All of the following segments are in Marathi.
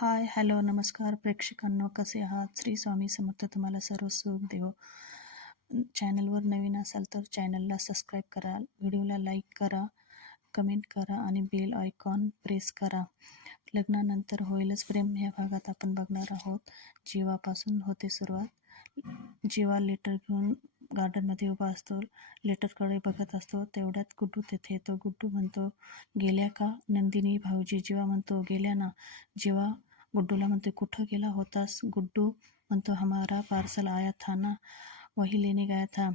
हाय, हॅलो, नमस्कार प्रेक्षकांनो, कसे आहात? श्री स्वामी समर्थ तुम्हाला सर्व सुख देवो. चॅनलवर नवीन असाल तर चॅनलला सबस्क्राईब करा, व्हिडिओला लाईक करा, कमेंट करा आणि बेल आयकॉन प्रेस करा. लग्नानंतर होईलच प्रेम ह्या भागात आपण बघणार आहोत. जीवापासून होते सुरुवात. जीवा लेटर घेऊन गार्डनमध्ये उभा असतो. लेटरकडे बघत असतो. तेवढ्यात गुड्डू तेथे येतो. गुड्डू म्हणतो, गेल्या का? नंदिनी भाऊजी. जीवा म्हणतो, गेल्या ना. जीवा गुड्डूला म्हणतो, कुठं गेला होतास? गुड्डू म्हणतो, हमारा पार्सल आया था ना, वही लेने गया था.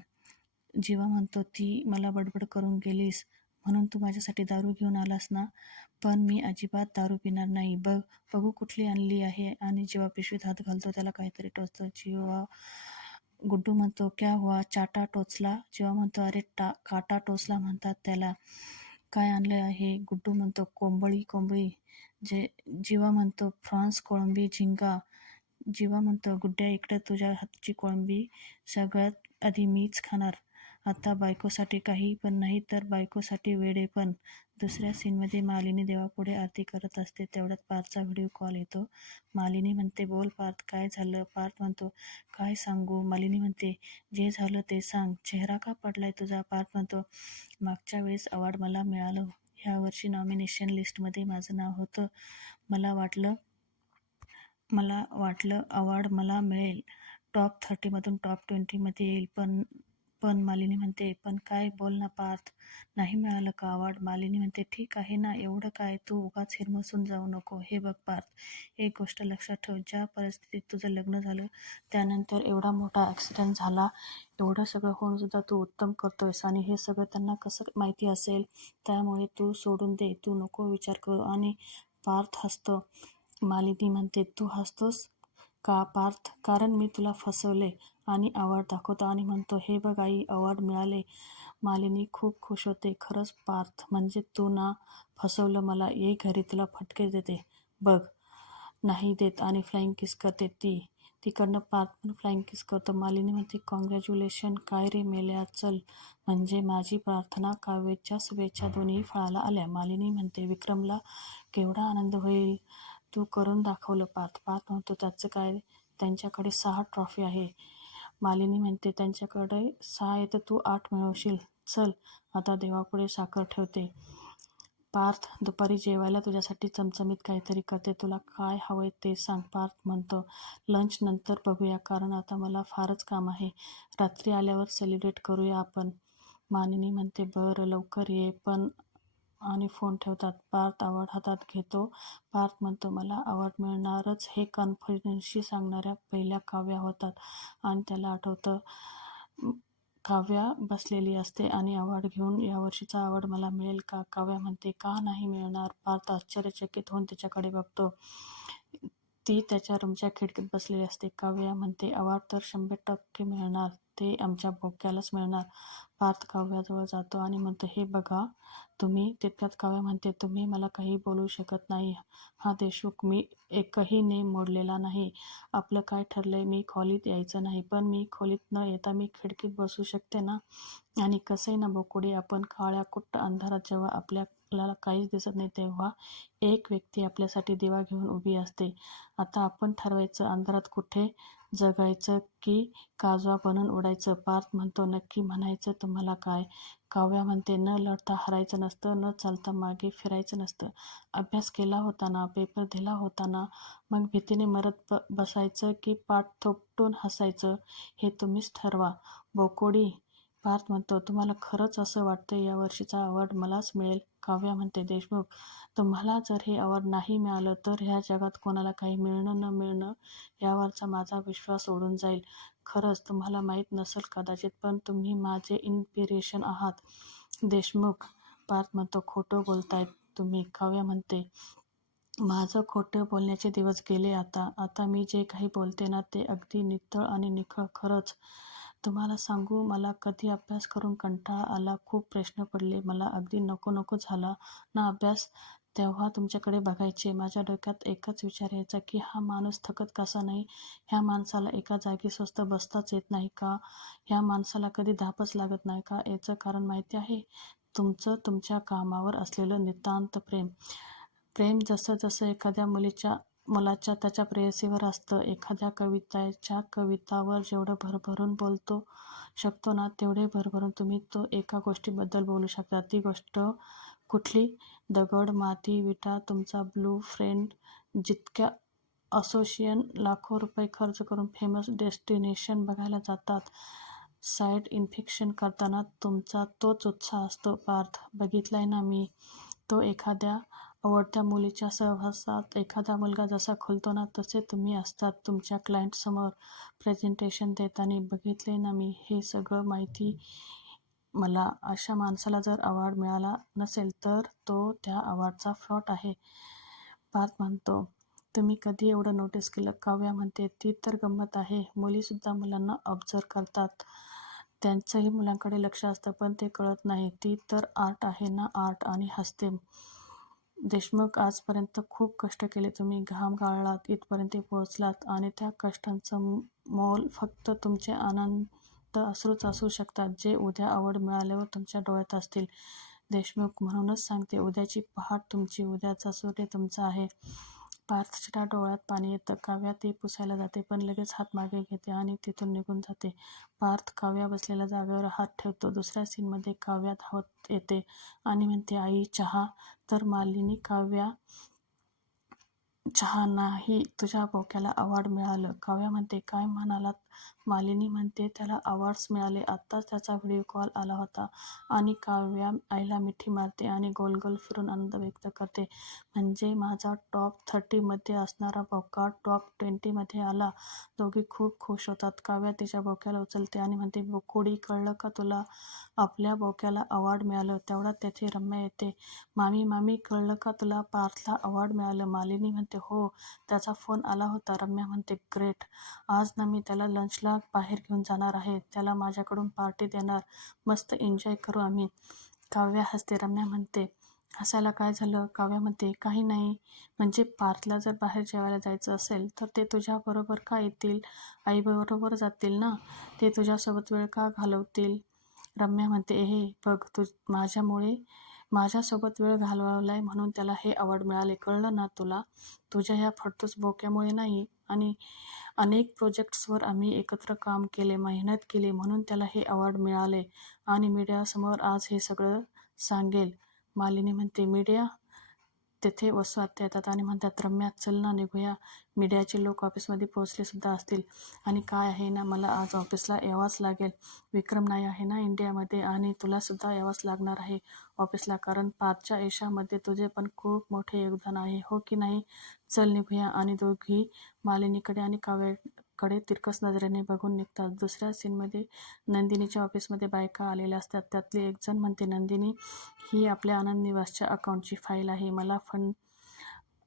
जीवा म्हणतो, ती मला बडबड करून गेलीस म्हणून तू माझ्यासाठी दारू घेऊन आलास ना. पण मी अजिबात दारू पिणार नाही. बघू कुठली आणली आहे. आणि जेव्हा पिशवीत हात घालतो त्याला काहीतरी टोचतं. जेव्हा गुड्डू म्हणतो, क्या हुआ? चाटा टोचला? जेव्हा म्हणतो, अरे काटा टोचला म्हणतात त्याला. काय आणलं आहे? गुड्डू म्हणतो, कोंबळी. जीवा म्हणतो, फ्रान्स कोळंबी झिंगा. जीवा म्हणतो, गुड्ड्या इकडे तुझ्या हातची कोळंबी सगळ्यात आधी मीच खाणार. आता बायकोसाठी काही पण नाही तर बायकोसाठी वेडे पण. दुसऱ्या सीनमध्ये मालिनी देवापुढे आरती करत असते. तेवढ्यात पार्थचा व्हिडिओ कॉल येतो. मालिनी म्हणते, बोल पार्थ, काय झालं? पार्थ म्हणतो, काय सांगू? मालिनी म्हणते, जे झालं ते सांग. चेहरा का पडलाय तुझा? पार्थ म्हणतो, मागच्या वेळेस अवॉर्ड मला मिळालं. ह्या वर्षी नॉमिनेशन लिस्टमध्ये माझं नाव होतं. मला वाटलं अवॉर्ड मला मिळेल. टॉप 30मधून टॉप 20मध्ये येईल. पण मालिनी म्हणते, पण काय? बोल ना पार्थ. नाही मिळालं का अवॉर्ड? मालिनी म्हणते, ठीक आहे ना, एवढं काय? तू उगाच हिरमसून जाऊ नको. हे बघ पार्थ, एक गोष्ट लक्षात ठेव. ज्या परिस्थितीत तुझं लग्न झालं त्यानंतर एवढा मोठा ॲक्सिडेंट झाला, एवढं सगळं होऊन सुद्धा तू उत्तम करतोयस आणि हे सगळं त्यांना कसं माहिती असेल? त्यामुळे तू सोडून दे. तू नको विचार करू. आणि पार्थ हसतो. मालिनी म्हणते, तू हसतोस का पार्थ? कारण मी तुला फसवले. आणि अवॉर्ड दाखवतो आणि म्हणतो, हे बघ आई, अवॉर्ड मिळाले. मालिनी खूप खुश होते. खरंच पार्थ, म्हणजे तू ना फसवलं मला. ये घरी, तुला फटके देते बघ. नाही देत आणि फ्लाइंग किस करते ती. तिकडनं पार्थ पण फ्लाइंग किस करतो. मालिनी म्हणते, कॉंग्रॅच्युलेशन. काय रे मेल्या, चल. म्हणजे माझी प्रार्थना काव्याच्या शुभेच्छा दोन्ही फळाला आल्या. मालिनी म्हणते, विक्रमला केवढा आनंद होईल. तू करून दाखवलं पार्थ. पार्थ म्हणतो, त्याचं काय? त्यांच्याकडे 6 ट्रॉफी आहे. मालिनी म्हणते, त्यांच्याकडे 6 आहे तर तू 8 मिळवशील. चल, आता देवापुढे साखर ठेवते. पार्थ, दुपारी जेवायला तुझ्यासाठी चमचमीत काहीतरी करते. तुला काय हवंय ते सांग. पार्थ म्हणतो, लंच नंतर बघूया, कारण आता मला फारच काम आहे. रात्री आल्यावर सेलिब्रेट करूया आपण. मालिनी म्हणते, बरं, लवकर ये पण. आणि फोन ठेवतात. पार्थ अवॉर्ड हातात घेतो. पार्थ म्हणतो, मला अवॉर्ड मिळणारच हे कॉन्फिडन्सशी सांगणाऱ्या पहिल्या काव्या होतात. आणि त्याला आठवतं, काव्या बसलेली असते आणि अवॉर्ड घेऊन. यावर्षीचा अवॉर्ड मला मिळेल का? काव्या म्हणते, का नाही मिळणार? पार्थ आश्चर्यचकित होऊन तिच्याकडे बघतो. ती त्याच्या रूमच्या खिडकीत बसलेली असते. काव्या म्हणते, अवॉर्ड तर 100% मिळणार. ते आमच्या बोक्यालाच मिळणार. पार्थ काव्याजवळ जातो आणि म्हणतो, हे बघा तुम्ही. तितक्यात काव्या म्हणते, तुम्ही मला काही बोलू शकत नाही. हा देशमुख, मी एकही नेम मोडलेला नाही. आपलं काय ठरलंय? मी खोलीत यायचं नाही. पण मी खोलीत न येता मी खिडकीत बसू शकते ना. आणि कसंय ना बोकुडे, आपण काळ्याकुट्ट अंधारात जेव्हा आपल्याला काहीच दिसत नाही तेव्हा एक व्यक्ती आपल्यासाठी दिवा घेऊन उभी असते. आता आपण ठरवायचं, अंधारात कुठे जगायचं की काजवा बनून उडायचं. पार्थ म्हणतो, नक्की म्हणायचं तुम्हाला काय? काव्या म्हणते, न लढता हरायचं नसतं, न चालता मागे फिरायचं नसतं. अभ्यास केला होता ना, पेपर दिला होता ना, मग भीतीने मरत बसायचं की पाठ थोपटून हसायचं, हे तुम्हीच ठरवा बोकोडी. पार्थ म्हणतो, तुम्हाला खरंच असं वाटतं यावर्षीचा अवॉर्ड मलाच मिळेल? काव्या म्हणते, देशमुख, तुम्हाला जर हे अवॉर्ड नाही मिळालं तर ह्या जगात कोणाला काही मिळणं न मिळणं यावरचा माझा विश्वास उडून जाईल. खरंच तुम्हाला माहीत नसेल कदाचित, पण तुम्ही माझे इन्स्पिरेशन आहात. देशमुख. पार्थ म्हणतो, खोटं बोलतायत तुम्ही. काव्या म्हणते, माझं खोटं बोलण्याचे दिवस गेले. आता मी जे काही बोलते ना ते अगदी नितळ आणि निखळ खरंच. तुम्हाला सांगू, मला कधी अभ्यास करून कंटाळा आला, खूप प्रश्न पडले, मला अगदी नको नको झाला ना अभ्यास, तेव्हा तुमच्याकडे बघायचे. माझ्या डोक्यात एकच विचार यायचा की हा माणूस थकत कसा नाही? ह्या माणसाला एका जागी स्वस्त बसताच येत नाही का? ह्या माणसाला कधी धापच लागत नाही का? याचं कारण माहिती आहे? तुमचं तुमच्या कामावर असलेलं नितांत प्रेम. जसं जसं एखाद्या मुलीच्या मुलाच्या त्याच्या प्रेयसीवर असतं. एखाद्या कवितावर जेवढं भरभरून बोलतो शकतो ना, तेवढे भरभरून तुम्ही तो एका गोष्टीबद्दल बोलू शकता. ती गोष्ट कुठली? दगड, माती, विटा, तुमचा ब्लू फ्रेंड. जितक्या असोसिएशन लाखो रुपये खर्च करून फेमस डेस्टिनेशन बघायला जातात, साईड इन्फेक्शन करताना तुमचा तोच उत्साह असतो पार्थ. बघितलाय ना मी. तो एखाद्या आवडत्या मुलीच्या सहवासात एखादा मुलगा जसा खुलतो ना, तसे तुम्ही असतात तुमच्या क्लायंटसमोर प्रेझेंटेशन देताना. बघितले ना मी. हे सगळं माहिती मला. अशा माणसाला जर अवॉर्ड मिळाला नसेल तर तो त्या अवॉर्डचा फ्रॉड आहे, पार्थ म्हणतो. तुम्ही कधी एवढं नोटीस केलं? काव्या म्हणते. ती तर गंमत आहे. मुलीसुद्धा मुलांना ऑब्झर्व करतात. त्यांचंही मुलांकडे लक्ष असतं, पण ते कळत नाही. ती तर आर्ट आहे ना, आर्ट. आणि हसते. देशमुख, आजपर्यंत खूप कष्ट केले तुम्ही, घाम गाळलात, इथपर्यंत पोहोचलात आणि त्या कष्टांचं मोल फक्त तुमचे आनंद अश्रूच असू शकतात, जे उद्या अवॉर्ड मिळाल्यावर तुमच्या डोळ्यात असतील. देशमुख, म्हणूनच सांगते, उद्याची पहाट तुमची, उद्याचा सूर्य तुमचा आहे. पार्थच्या डोळ्यात पाणी येतं. काव्या ती पुसायला जाते, पण लगेच हात मागे घेते आणि तिथून निघून जाते. पार्थ काव्या बसलेल्या जागेवर हात ठेवतो. दुसऱ्या सीनमध्ये काव्या धावत येते आणि म्हणते, आई चहा. तर मालिनी, काव्या, चहा नाही, तुझ्या बोक्याला अवॉर्ड मिळालं. काव्या म्हणते, काय म्हणालात? मालिनी म्हणते, त्याला अवॉर्ड्स मिळाले. आत्ताच त्याचा व्हिडिओ कॉल आला होता. आणि काव्या आईला मिठी मारते आणि गोल गोल फिरून आनंद व्यक्त करते. म्हणजे माझा टॉप 30मध्ये असणारा बोका टॉप 20मध्ये आला. दोघी खूप खुश होतात. काव्या तिच्या बोक्याला उचलते आणि म्हणते, बोकुडी, कळलं का तुला? आपल्या बोक्याला अवॉर्ड मिळालं. तेवढ्यात तेथे रम्या येते. मामी, मामी, कळलं का तुला? पार्थला अवॉर्ड मिळालं. मालिनी म्हणते, हो, त्याचा फोन आला होता. रम्या म्हणते, ग्रेट. आज ना मी त्याला लंचला बाहेर घेऊन जाणार आहे. त्याला माझ्याकडून पार्टी देणार. मस्त एन्जॉय करू आम्ही. काव्या हसते. रम्या म्हणते, हसायला काय झालं? काव्या म्हणते, काही नाही. म्हणजे पार्थला जर बाहेर जेवायला जायचं असेल तर ते तुझ्याबरोबर का येतील? आईबरोबर जातील ना. ते तुझ्यासोबत वेळ का घालवतील? रम्या म्हणते, हे बघ, माझ्यासोबत वेळ घालवलाय म्हणून त्याला हे अवॉर्ड मिळाले. कळलं ना तुला? तुझ्या ह्या फडतूस बोक्यामुळे नाही. आणि अनेक प्रोजेक्ट्सवर आम्ही एकत्र काम केले, मेहनत केली, म्हणून त्याला हे अवॉर्ड मिळाले. आणि मीडियासमोर आज हे सगळं सांगेल. मालिनी म्हणते, मीडिया? तेथे वसू आत्या येतात आणि म्हणतात, रम्या, चल ना निघूया. मीडियाचे लोक ऑफिसमध्ये पोहोचले सुद्धा असतील. आणि काय आहे ना, मला आज ऑफिसला यावंच लागेल. विक्रम नाही आहे ना इंडियामध्ये, आणि तुला सुद्धा यावंच लागणार आहे ऑफिसला, कारण पार्थच्या यशामध्ये तुझे पण खूप मोठे योगदान आहे, हो की नाही? चल निघूया. आणि दोघी मालिनीकडे आणि काव्याकडे तिरकस नजरेने बघून निघतात. दुसऱ्या सीनमध्ये नंदिनीच्या ऑफिसमध्ये बायका आलेल्या असतात. त्यातली एक जण म्हणते, नंदिनी, ही आपल्या आनंद निवासच्या अकाउंटची फाईल आहे.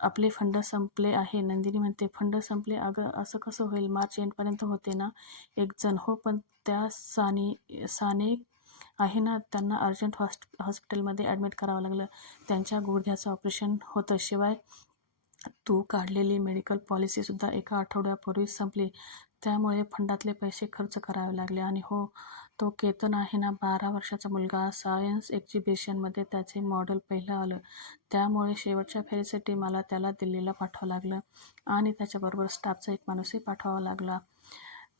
आपले फंड संपले आहे. नंदिनी म्हणते, फंड संपले? अगं, असं कसं होईल? मार्च एंडपर्यंत होते ना. एक जण, हो, पण त्या साने आहे ना, त्यांना अर्जंट हॉस्पिटलमध्ये ॲडमिट करावं लागलं. त्यांच्या गुडघ्याचं ऑपरेशन होतं. शिवाय तू काढलेली मेडिकल पॉलिसीसुद्धा एका आठवड्यापूर्वीच संपली. त्यामुळे फंडातले पैसे खर्च करावे लागले. आणि हो, तो केतन आहे ना, 12 वर्षाचा मुलगा, सायन्स एक्झिबिशनमध्ये त्याचे मॉडेल पहिलं आलं. त्यामुळे शेवटच्या फेरीसाठी मला त्याला दिल्लीला पाठवावं लागलं आणि त्याच्याबरोबर स्टाफचा एक माणूसही पाठवावा लागला.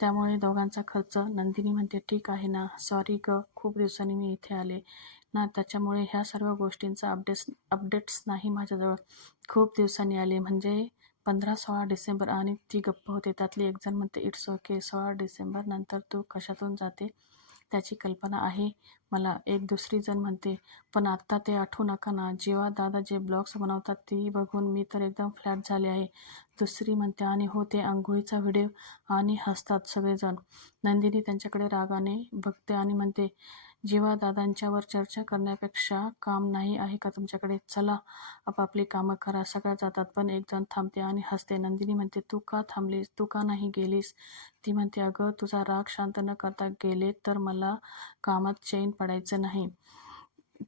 त्यामुळे दोघांचा खर्च. नंदिनी म्हणते, ठीक आहे ना. सॉरी ग, खूप दिवसांनी मी इथे आले ना, त्याच्यामुळे ह्या सर्व गोष्टींचा अपडेट्स नाही माझ्याजवळ. खूप दिवसांनी आले, म्हणजे 15-16 डिसेंबर. आणि ती गप्प होते. त्यातली एक जण म्हणते, इट्स ओके, 16 डिसेंबर नंतर तू कशातून जाते त्याची कल्पना आहे मला. एक दुसरी जण म्हणते, पण आत्ता ते आठवू नका ना. जीवा दादा जे ब्लॉग्स बनवतात ती बघून मी तर एकदम फ्लॅट झाले आहे. दुसरी म्हणते, आणि हो, ते आंघोळीचा व्हिडिओ. आणि हसतात सगळेजण. नंदिनी त्यांच्याकडे रागाने बघते आणि म्हणते, जीवा दादांच्यावर चर्चा करण्यापेक्षा काम नाही आहे का तुमच्याकडे? चला, आपापली कामं करा. सगळ्या जातात, पण एक जण थांबते आणि हसते. नंदिनी म्हणते, तू का थांबलीस? तू का नाही गेलीस? ती म्हणते, अगं, तुझा राग शांत न करता गेले तर मला कामात चैन पडायचं नाही,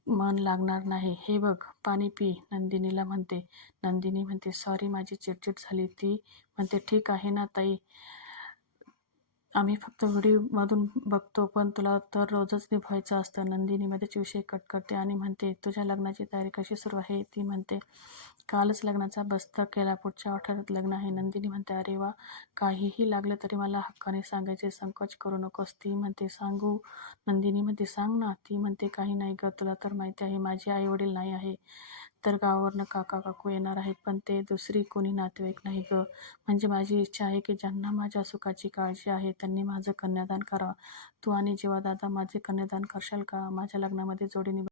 मन लागणार नाही. हे बघ, पाणी पी, नंदिनीला म्हणते. नंदिनी म्हणते, सॉरी, माझी चिडचिड झाली. ती म्हणते, ठीक आहे ना ताई, आम्ही फक्त व्हिडिओमधून बघतो, पण तुला तर रोजच निभवायचं असतं. नंदिनी मध्येच विषय कट करते आणि म्हणते, तुझ्या लग्नाची तयारी कशी सुरू आहे? ती म्हणते, कालच लग्नाचा बस्तर केला, पुढच्या आठवड्यात लग्न आहे. नंदिनी म्हणते, अरे वा, काहीही लागलं तरी मला हक्काने सांगायचे, संकोच करू नकोस. ती म्हणते, सांगू? नंदिनी म्हणते, सांग ना. ती म्हणते, काही नाही गं, तुला तर माहिती आहे माझे आई वडील नाही आहे, तर गावावरनं काका काकू येणार आहेत, पण ते दुसरी कोणी नातेवाईक नाही गं. म्हणजे माझी इच्छा आहे की ज्यांना माझ्या सुखाची काळजी आहे त्यांनी माझं कन्यादान करावं. तू आणि जीवा दादा माझे कन्यादान करशाल का? माझ्या लग्नामध्ये जोडी